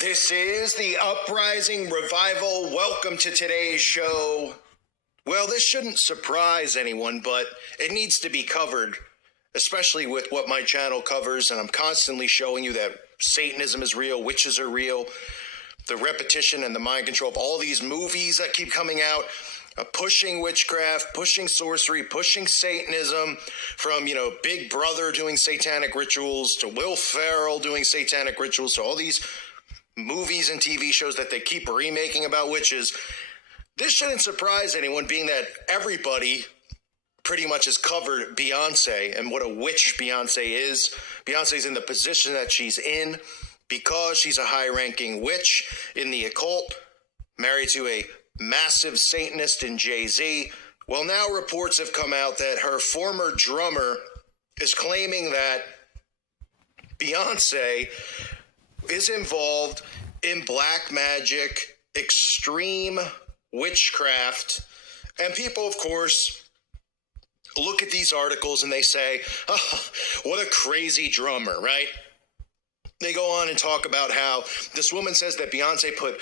This is the Uprising Revival. Welcome to today's show. Well, this shouldn't surprise anyone, but it needs to be covered, especially with what my channel covers, and I'm constantly showing you that Satanism is real, witches are real, the repetition and the mind control of all these movies that keep coming out, pushing witchcraft, pushing sorcery, pushing Satanism, from, Big Brother doing satanic rituals, to Will Ferrell doing satanic rituals, to all these movies and TV shows that they keep remaking about witches. This shouldn't surprise anyone, being that everybody pretty much has covered Beyonce and what a witch Beyonce is. Beyonce's in the position that she's in because she's a high-ranking witch in the occult, married to a massive Satanist in Jay-Z. Well, now reports have come out that her former drummer is claiming that Beyonce is involved in black magic, extreme witchcraft, and people, of course, look at these articles and they say, oh, what a crazy drummer, right? They go on and talk about how this woman says that Beyonce put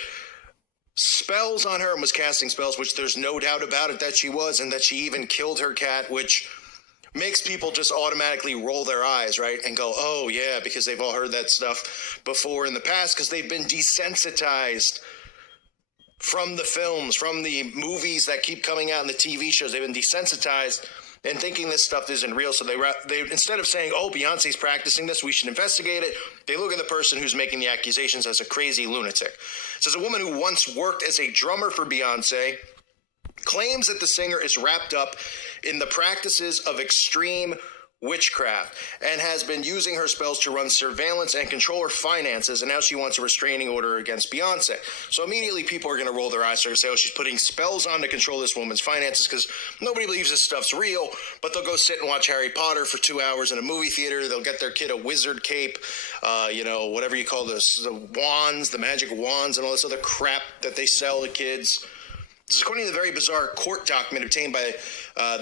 spells on her and was casting spells, which there's no doubt about it that she was, and that she even killed her cat, which makes people just automatically roll their eyes, right? And go, oh yeah, because they've all heard that stuff before in the past, because they've been desensitized from the films, from the movies that keep coming out, and the TV shows. They've been desensitized and thinking this stuff isn't real. So they instead of saying, oh, Beyonce's practicing this, we should investigate it, they look at the person who's making the accusations as a crazy lunatic. It says a woman who once worked as a drummer for Beyonce claims that the singer is wrapped up in the practices of extreme witchcraft and has been using her spells to run surveillance and control her finances, and now she wants a restraining order against Beyonce. So immediately people are going to roll their eyes and say, oh, she's putting spells on to control this woman's finances, because nobody believes this stuff's real, but they'll go sit and watch Harry Potter for 2 hours in a movie theater. They'll get their kid a wizard cape, whatever you call this, the wands, the magic wands, and all this other crap that they sell to kids. This is according to the very bizarre court document obtained by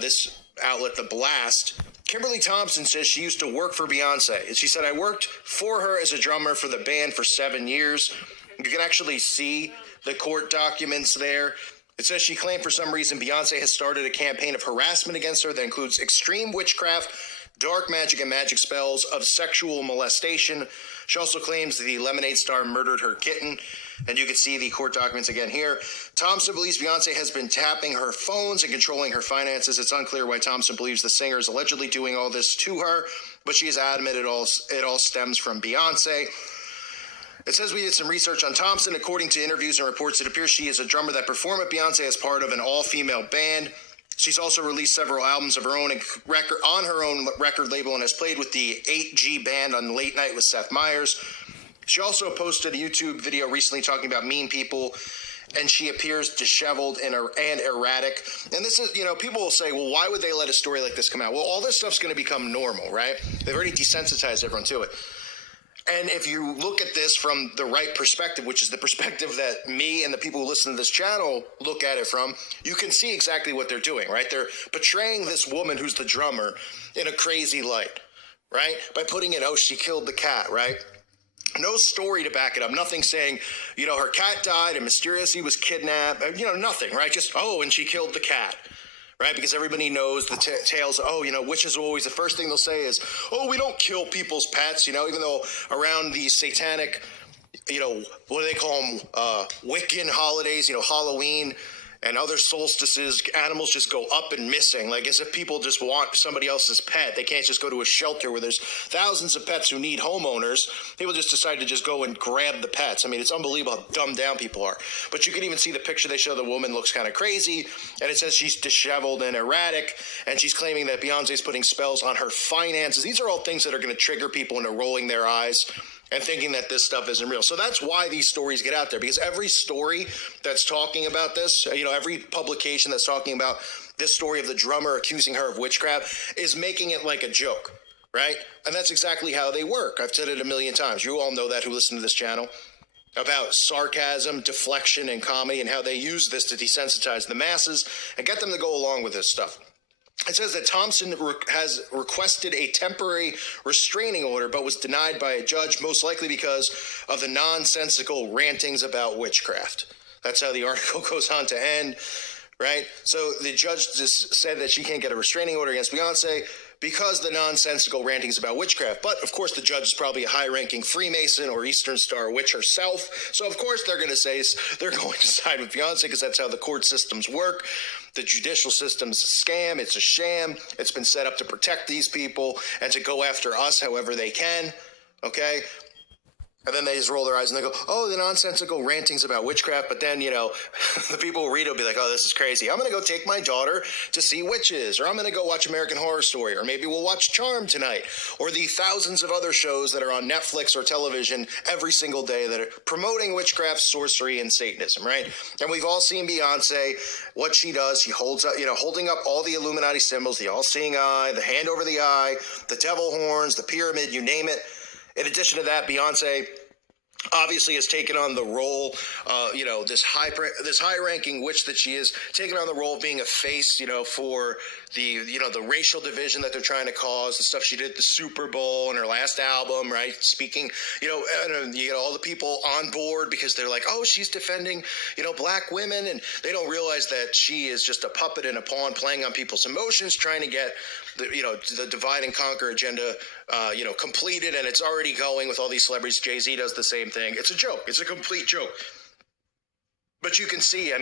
this outlet, The Blast. Kimberly Thompson says she used to work for Beyonce. She said, I worked for her as a drummer for the band for 7 years. You can actually see the court documents there. It says she claimed for some reason Beyonce has started a campaign of harassment against her that includes extreme witchcraft, dark magic, and magic spells of sexual molestation. She also claims the Lemonade star murdered her kitten, and you can see the court documents again here. Thompson believes Beyonce has been tapping her phones and controlling her finances. It's unclear why Thompson believes the singer is allegedly doing all this to her, but she is adamant it all stems from Beyonce. It says we did some research on Thompson. According to interviews and reports, it appears she is a drummer that performed at Beyonce as part of an all-female band. She's also released several albums of her own on her own record label, and has played with the 8G band on Late Night with Seth Meyers. She also posted a YouTube video recently talking about mean people, and she appears disheveled and erratic. And this is, people will say, well, why would they let a story like this come out? Well, all this stuff's going to become normal, right? They've already desensitized everyone to it. And if you look at this from the right perspective, which is the perspective that me and the people who listen to this channel look at it from, you can see exactly what they're doing, right? They're portraying this woman who's the drummer in a crazy light, right? By putting it, oh, she killed the cat, right? No story to back it up. Nothing saying, her cat died and mysteriously was kidnapped. Nothing, right? Just, oh, and she killed the cat. Right, because everybody knows the tales. Oh, witches will always, the first thing they'll say is, oh, we don't kill people's pets, even though around these satanic, what do they call them, Wiccan holidays, Halloween and other solstices, animals just go up and missing, like as if people just want somebody else's pet. They can't just go to a shelter where there's thousands of pets who need homeowners. People just decide to just go and grab the pets. I mean, it's unbelievable how dumbed down people are. But you can even see the picture they show. The woman looks kind of crazy, and it says she's disheveled and erratic, and she's claiming that Beyonce's putting spells on her finances. These are all things that are going to trigger people into rolling their eyes and thinking that this stuff isn't real. So that's why these stories get out there, because every story that's talking about this, every publication that's talking about this story of the drummer accusing her of witchcraft is making it like a joke, right? And that's exactly how they work. I've said it a million times. You all know that who listen to this channel, about sarcasm, deflection, and comedy, and how they use this to desensitize the masses and get them to go along with this stuff. It says that Thompson has requested a temporary restraining order, but was denied by a judge, most likely because of the nonsensical rantings about witchcraft. That's how the article goes on to end, right? So the judge just said that she can't get a restraining order against Beyonce because the nonsensical rantings about witchcraft. But of course, the judge is probably a high-ranking Freemason or Eastern Star witch herself. So of course, they're going to say they're going to side with Beyonce because that's how the court systems work. The judicial system's a scam. It's a sham. It's been set up to protect these people and to go after us however they can. Okay? And then they just roll their eyes and they go, oh, the nonsensical rantings about witchcraft. But then, the people who read it will be like, oh, this is crazy. I'm going to go take my daughter to see witches, or I'm going to go watch American Horror Story, or maybe we'll watch Charmed tonight, or the thousands of other shows that are on Netflix or television every single day that are promoting witchcraft, sorcery, and Satanism, right? And we've all seen Beyonce, what she does. She holds up, holding up all the Illuminati symbols, the all-seeing eye, the hand over the eye, the devil horns, the pyramid, you name it. In addition to that, Beyonce obviously has taken on the role, this high-ranking witch that she is, taking on the role of being a face, for the racial division that they're trying to cause, the stuff she did at the Super Bowl and her last album, right? Speaking, and you get all the people on board because they're like, oh, she's defending, black women, and they don't realize that she is just a puppet and a pawn playing on people's emotions, trying to get the divide and conquer agenda, completed, and it's already going with all these celebrities. Jay-Z does the same thing. It's a joke. It's a complete joke. But you can see,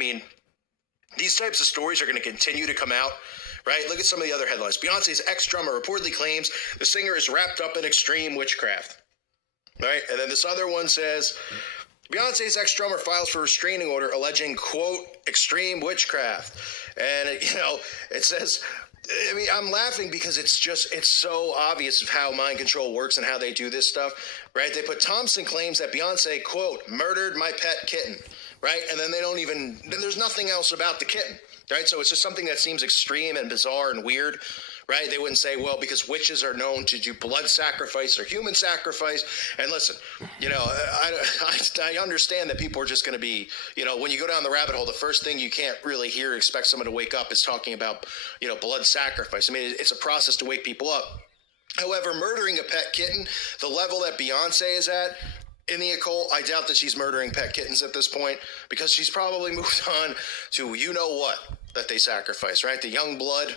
these types of stories are going to continue to come out, right? Look at some of the other headlines. Beyonce's ex-drummer reportedly claims the singer is wrapped up in extreme witchcraft, right? And then this other one says, Beyonce's ex-drummer files for restraining order alleging, quote, extreme witchcraft. And, it says, I'm laughing because it's so obvious of how mind control works and how they do this stuff, right? They put Thompson claims that Beyonce, quote, murdered my pet kitten, right? And then there's nothing else about the kitten, right? So it's just something that seems extreme and bizarre and weird, right? They wouldn't say, well, because witches are known to do blood sacrifice or human sacrifice. And listen, I understand that people are just going to be, when you go down the rabbit hole, the first thing you can't really hear or expect someone to wake up is talking about, blood sacrifice. It's a process to wake people up. However, murdering a pet kitten, the level that Beyonce is at in the occult, I doubt that she's murdering pet kittens at this point because she's probably moved on to what that they sacrifice, right? The young blood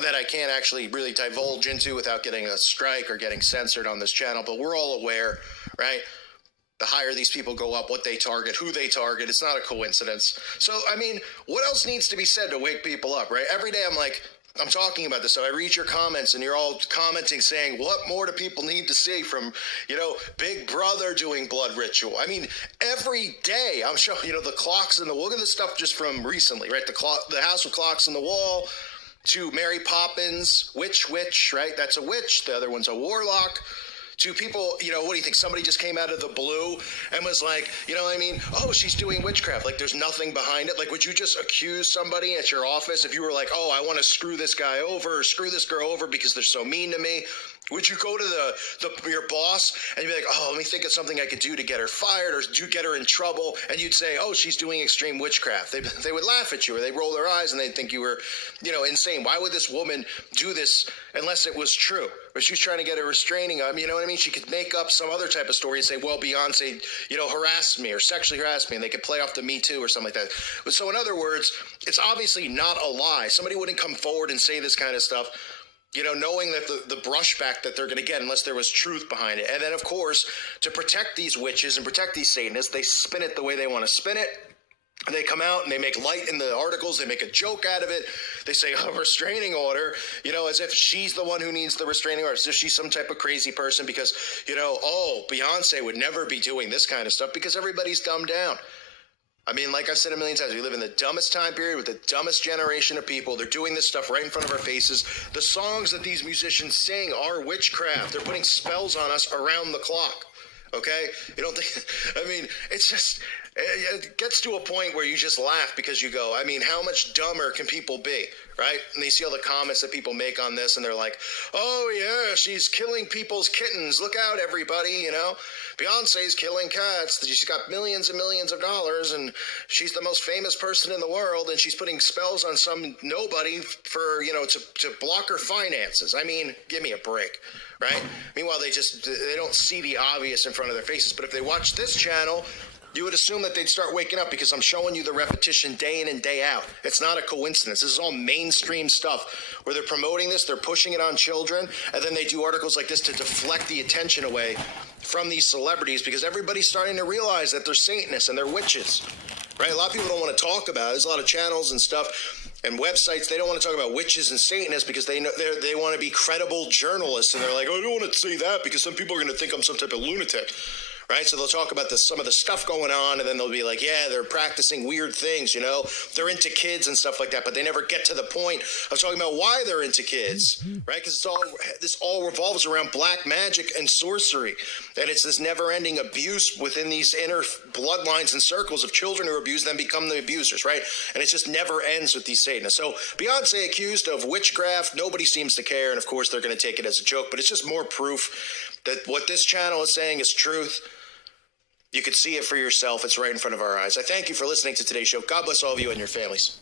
that I can't actually really divulge into without getting a strike or getting censored on this channel, but we're all aware, right? The higher these people go up, what they target, who they target, it's not a coincidence. So, what else needs to be said to wake people up, right? Every day I'm talking about this, so I read your comments, and you're all commenting saying, what more do people need to see from, Big Brother doing blood ritual? Every day I'm showing, the clocks in the wall. Look at the stuff just from recently, right? The house with clocks in the wall, to Mary Poppins, witch, right? That's a witch. The other one's a warlock. To people, what do you think? Somebody just came out of the blue and was like, oh, she's doing witchcraft. Like, there's nothing behind it. Like, would you just accuse somebody at your office if you were like, oh, I want to screw this guy over or screw this girl over because they're so mean to me? Would you go to your boss and be like, oh, let me think of something I could do to get her fired or to get her in trouble? And you'd say, oh, she's doing extreme witchcraft. They would laugh at you, or they'd roll their eyes and they'd think you were, insane. Why would this woman do this unless it was true? Or she was trying to get a restraining order. You know what I mean? She could make up some other type of story and say, well, Beyonce, harassed me or sexually harassed me, and they could play off the Me Too or something like that. So in other words, it's obviously not a lie. Somebody wouldn't come forward and say this kind of stuff, knowing that the brushback that they're going to get unless there was truth behind it. And then, of course, to protect these witches and protect these Satanists, they spin it the way they want to spin it. They come out and they make light in the articles. They make a joke out of it. They say, oh, restraining order, as if she's the one who needs the restraining order, as if she's some type of crazy person because, Beyonce would never be doing this kind of stuff because everybody's dumbed down. Like I've said a million times, we live in the dumbest time period with the dumbest generation of people. They're doing this stuff right in front of our faces. The songs that these musicians sing are witchcraft. They're putting spells on us around the clock. Okay? You don't think, it's just, it gets to a point where you just laugh because you go, how much dumber can people be? right? And you see all the comments that people make on this, and they're like, oh, yeah, she's killing people's kittens. Look out, everybody, you know? Beyonce's killing cats. She's got millions and millions of dollars, and she's the most famous person in the world, and she's putting spells on some nobody for, you know, to block her finances. I mean, give me a break, right? Meanwhile, they don't see the obvious in front of their faces. But if they watch this channel, you would assume that they'd start waking up, because I'm showing you the repetition day in and day out. It's not a coincidence. This is all mainstream stuff where they're promoting this, they're pushing it on children, and then they do articles like this to deflect the attention away from these celebrities, because everybody's starting to realize that they're Satanists and they're witches, right? A lot of people don't want to talk about it. There's a lot of channels and stuff and websites, they don't want to talk about witches and Satanists because they want to be credible journalists, and they're like, oh, I don't want to say that because some people are going to think I'm some type of lunatic. Right? So they'll talk about some of the stuff going on, and then they'll be like, yeah, they're practicing weird things, you know? They're into kids and stuff like that, but they never get to the point of talking about why they're into kids, right? Because this all revolves around black magic and sorcery, and it's this never-ending abuse within these inner bloodlines and circles of children who are abused, then become the abusers, right? And it just never ends with these Satanists. So Beyonce accused of witchcraft, nobody seems to care, and of course they're going to take it as a joke, but it's just more proof that what this channel is saying is truth. You could see it for yourself. It's right in front of our eyes. I thank you for listening to today's show. God bless all of you and your families.